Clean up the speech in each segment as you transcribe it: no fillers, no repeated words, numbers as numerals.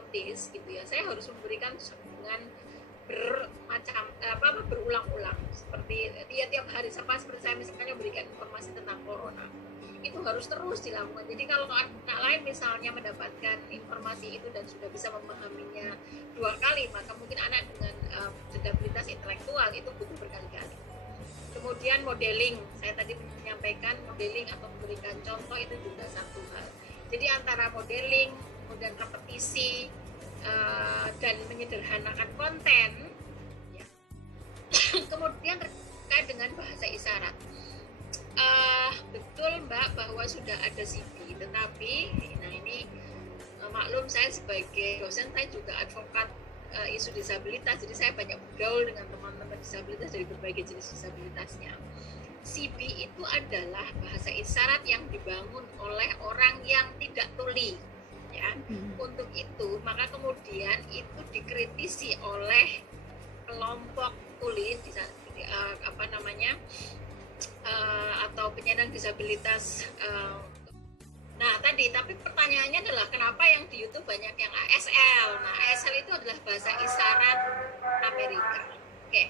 autis gitu ya, saya harus memberikan dengan berulang-ulang, seperti ya tiap hari, seperti saya misalnya memberikan informasi tentang corona, itu harus terus dilakukan. Jadi kalau anak lain misalnya mendapatkan informasi itu dan sudah bisa memahaminya 2 kali, maka mungkin anak dengan disabilitas intelektual itu butuh berkali-kali. Kemudian modeling, saya tadi menyampaikan modeling atau memberikan contoh itu juga satu hal. Jadi antara modeling, kemudian repetisi, dan menyederhanakan konten ya. Kemudian terkait dengan bahasa isyarat, betul Mbak bahwa sudah ada CB, tetapi nah ini maklum saya sebagai dosen, saya juga advokat isu disabilitas, jadi saya banyak bergaul dengan teman-teman disabilitas dari berbagai jenis disabilitasnya. CB itu adalah bahasa isyarat yang dibangun oleh orang yang tidak tuli ya. Untuk itu maka kemudian itu dikritisi oleh kelompok tuli atau penyandang disabilitas. Nah tadi, tapi pertanyaannya adalah kenapa yang di YouTube banyak yang ASL. Nah ASL itu adalah bahasa isyarat Amerika. Oke,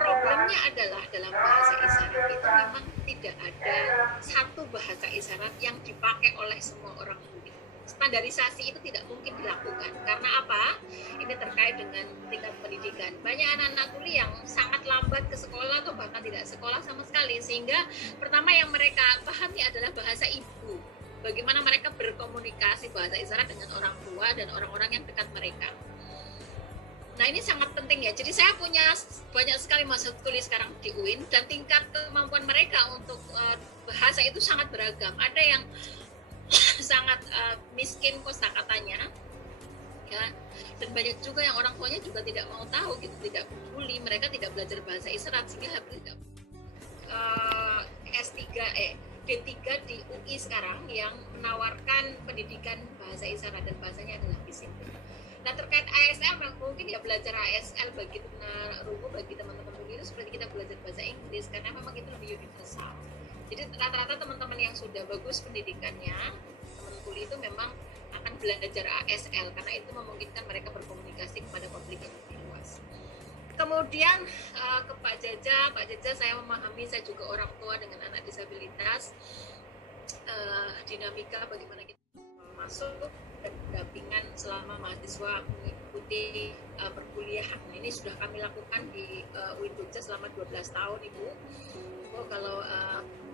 problemnya adalah dalam bahasa isyarat itu memang tidak ada satu bahasa isyarat yang dipakai oleh semua orang tuli. Standarisasi itu tidak mungkin dilakukan. Karena apa? Ini terkait dengan tingkat pendidikan. Banyak anak-anak tuli yang sangat lambat ke sekolah atau bahkan tidak sekolah sama sekali. Sehingga pertama yang mereka pahami adalah bahasa ibu. Bagaimana mereka berkomunikasi bahasa isyarat dengan orang tua dan orang-orang yang dekat mereka. Nah ini sangat penting ya. Jadi saya punya banyak sekali mahasiswa tuli sekarang di UIN dan tingkat kemampuan mereka untuk bahasa itu sangat beragam. Ada yang sangat miskin kosakatanya ya, dan banyak juga yang orang tuanya juga tidak mau tahu gitu, tidak peduli, mereka tidak belajar bahasa isyarat sehingga tidak D3 di UI sekarang yang menawarkan pendidikan bahasa isyarat dan bahasanya adalah bising. Nah terkait ASL mungkin ya belajar ASL bagi tunarungu, bagi teman-teman itu seperti kita belajar bahasa Inggris karena memang itu lebih universal. Jadi rata-rata teman-teman yang sudah bagus pendidikannya, teman tuli itu memang akan belajar ASL karena itu memungkinkan mereka berkomunikasi kepada publik yang lebih luas. Kemudian ke Pak Jaja saya memahami, saya juga orang tua dengan anak disabilitas, dinamika bagaimana kita masuk dan pendampingan selama mahasiswa mengikuti perkuliahan. Nah, ini sudah kami lakukan di UIN Jogja selama 12 tahun Ibu. Kalau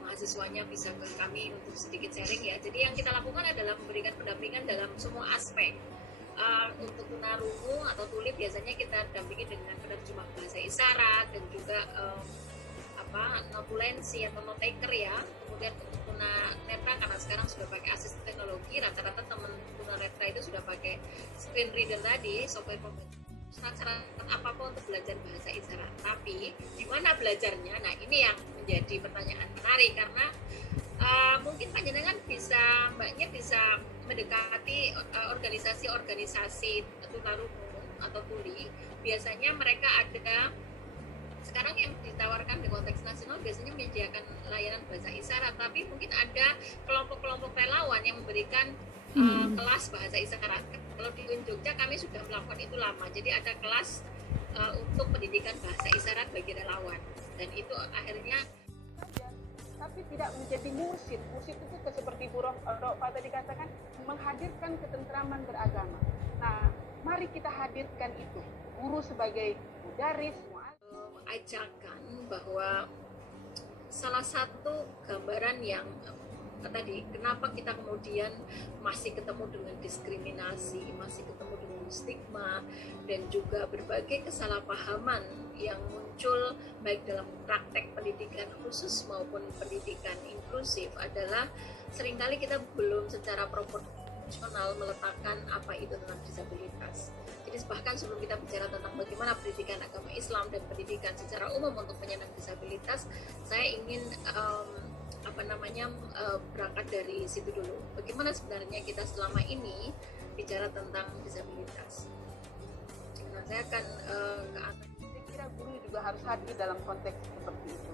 mahasiswanya bisa ke kami untuk sedikit sharing ya. Jadi yang kita lakukan adalah memberikan pendampingan dalam semua aspek. Untuk tunarungu atau tuli biasanya kita dampingi dengan penerjemah bahasa isyarat dan juga notulensi atau note taker ya. Kemudian untuk tunanetra karena sekarang sudah pakai asisten teknologi, rata-rata teman tunanetra itu sudah pakai screen reader tadi, software pembaca. Syarat apapun untuk belajar bahasa isyarat, tapi di mana belajarnya? Nah ini yang menjadi pertanyaan menarik karena mungkin panjenengan mbaknya bisa mendekati organisasi-organisasi tunarungu atau tuli. Biasanya mereka ada sekarang yang ditawarkan di konteks nasional biasanya menyediakan layanan bahasa isyarat, tapi mungkin ada kelompok-kelompok relawan yang memberikan kelas bahasa isyarat. Kalau di UIN Jogja kami sudah melakukan itu lama, jadi ada kelas untuk pendidikan bahasa isyarat bagi relawan, dan itu akhirnya tapi tidak menjadi mursyid. Mursyid itu seperti Bu Rofa tadi katakan, menghadirkan ketentraman beragama. Nah, mari kita hadirkan itu. Guru sebagai mudaris, ajakan bahwa salah satu gambaran yang tadi kenapa kita kemudian masih ketemu dengan diskriminasi, masih ketemu dengan stigma dan juga berbagai kesalahpahaman yang muncul baik dalam praktek pendidikan khusus maupun pendidikan inklusif adalah seringkali kita belum secara proporsional meletakkan apa itu tentang disabilitas. Jadi bahkan sebelum kita bicara tentang bagaimana pendidikan agama Islam dan pendidikan secara umum untuk penyandang disabilitas, saya ingin berangkat dari situ dulu. Bagaimana sebenarnya kita selama ini bicara tentang disabilitas. Nah, saya akan ke atas. Saya kira guru juga harus hadir dalam konteks seperti itu.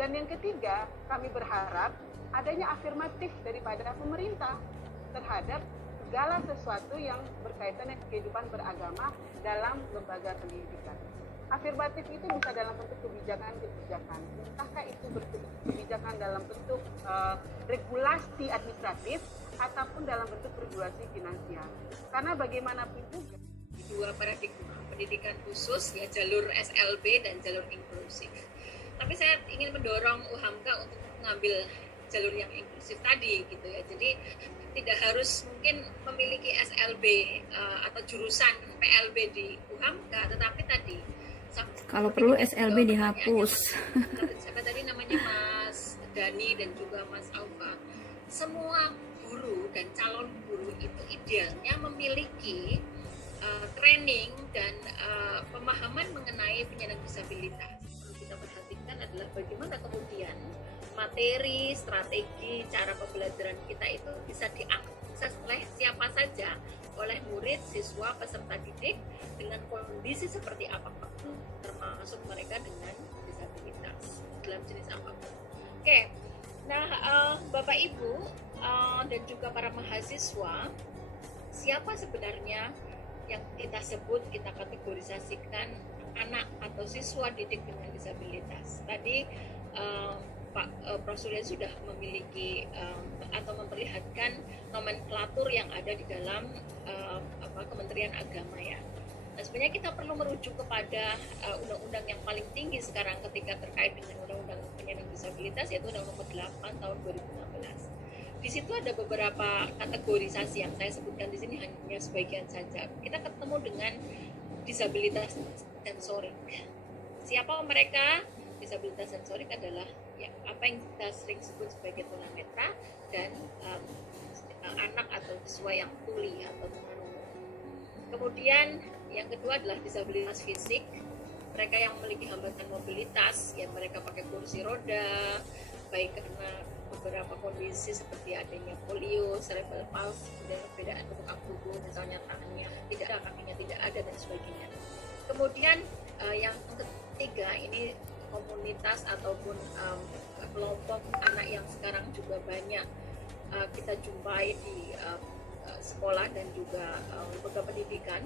Dan yang ketiga, kami berharap adanya afirmatif daripada pemerintah terhadap segala sesuatu yang berkaitan dengan kehidupan beragama dalam lembaga pendidikan. Afirmatif itu bisa dalam bentuk kebijakan-kebijakan, entahkah itu kebijakan dalam bentuk regulasi administratif ataupun dalam bentuk regulasi finansial. Karena bagaimanapun juga dua paradigma pendidikan khusus ya, jalur SLB dan jalur inklusif. Tapi saya ingin mendorong UHAMKA untuk mengambil jalur yang inklusif tadi gitu ya. Jadi tidak harus mungkin memiliki SLB atau jurusan PLB di UHAMKA, tetapi tadi kalau perlu SLB dihapus. Siapa tadi namanya, Mas Dani dan juga Mas Aufa, semua guru dan calon guru itu idealnya memiliki training dan pemahaman mengenai penyandang disabilitas. Perlu kita perhatikan adalah bagaimana kemudian materi, strategi, cara pembelajaran kita itu bisa diakses oleh siapa saja, oleh murid, siswa, peserta didik dengan kondisi seperti apapun, termasuk mereka dengan disabilitas dalam jenis apapun. Oke, nah Bapak Ibu dan juga para mahasiswa, siapa sebenarnya yang kita sebut, kita kategorisasikan anak atau siswa didik dengan disabilitas? Tadi Pak Prof. Surya sudah memiliki atau memperlihatkan nomenklatur yang ada di dalam Kementerian Agama ya. Nah, sebenarnya kita perlu merujuk kepada undang-undang yang paling tinggi sekarang ketika terkait dengan undang-undang penyandang disabilitas, yaitu Undang-Undang Nomor 8 tahun 2016. Di situ ada beberapa kategorisasi yang saya sebutkan di sini hanya sebagian saja. Kita ketemu dengan disabilitas sensorik. Siapa mereka? Disabilitas sensorik adalah ya, apa yang kita sering sebut sebagai tunanetra dan anak atau siswa yang tuli atau tunarungu. Kemudian yang kedua adalah disabilitas fisik. Mereka yang memiliki hambatan mobilitas, ya mereka pakai kursi roda, baik karena beberapa kondisi seperti adanya polio, cerebral palsy, kemudian perbedaan bentuk tubuh, misalnya tangannya tidak ada, kakinya tidak ada dan sebagainya. Kemudian yang ketiga ini komunitas ataupun kelompok anak yang sekarang juga banyak kita jumpai di sekolah dan juga lembaga pendidikan.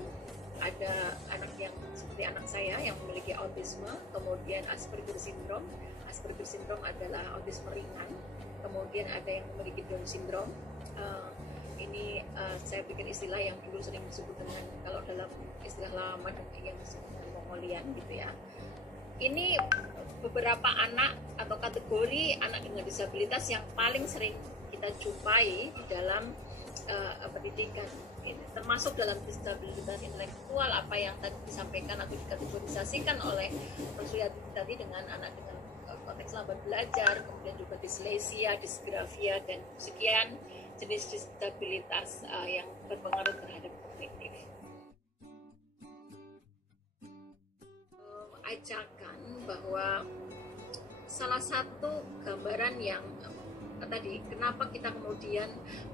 Ada anak yang seperti anak saya yang memiliki autisme, kemudian Asperger syndrome. Asperger syndrome adalah autisme ringan. Kemudian ada yang memiliki Down syndrome. Ini saya pikir istilah yang dulu sering disebut dengan, kalau dalam istilah lama yang disebut dengan Mongolian gitu ya. Ini beberapa anak atau kategori anak dengan disabilitas yang paling sering kita jumpai di dalam pendidikan, termasuk dalam disabilitas intelektual, apa yang tadi disampaikan atau dikategorisasikan oleh Prof. Suyati tadi dengan anak dengan konteks lambat belajar, kemudian juga dislesia, disgrafia, dan sekian jenis disabilitas yang berpengaruh terhadap kognitif. Ajakan bahwa salah satu gambaran yang tadi, kenapa kita kemudian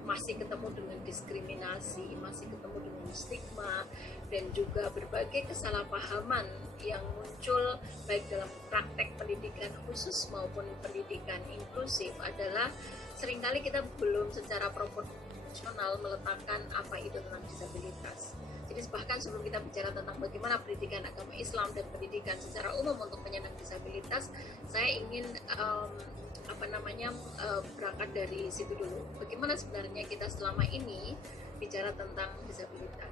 masih ketemu dengan diskriminasi, masih ketemu dengan stigma, dan juga berbagai kesalahpahaman yang muncul baik dalam praktek pendidikan khusus maupun pendidikan inklusif adalah seringkali kita belum secara proporsional meletakkan apa itu tentang disabilitas. Jadi bahkan sebelum kita bicara tentang bagaimana pendidikan agama Islam dan pendidikan secara umum untuk penyandang disabilitas, saya ingin berangkat dari situ dulu. Bagaimana sebenarnya kita selama ini bicara tentang disabilitas.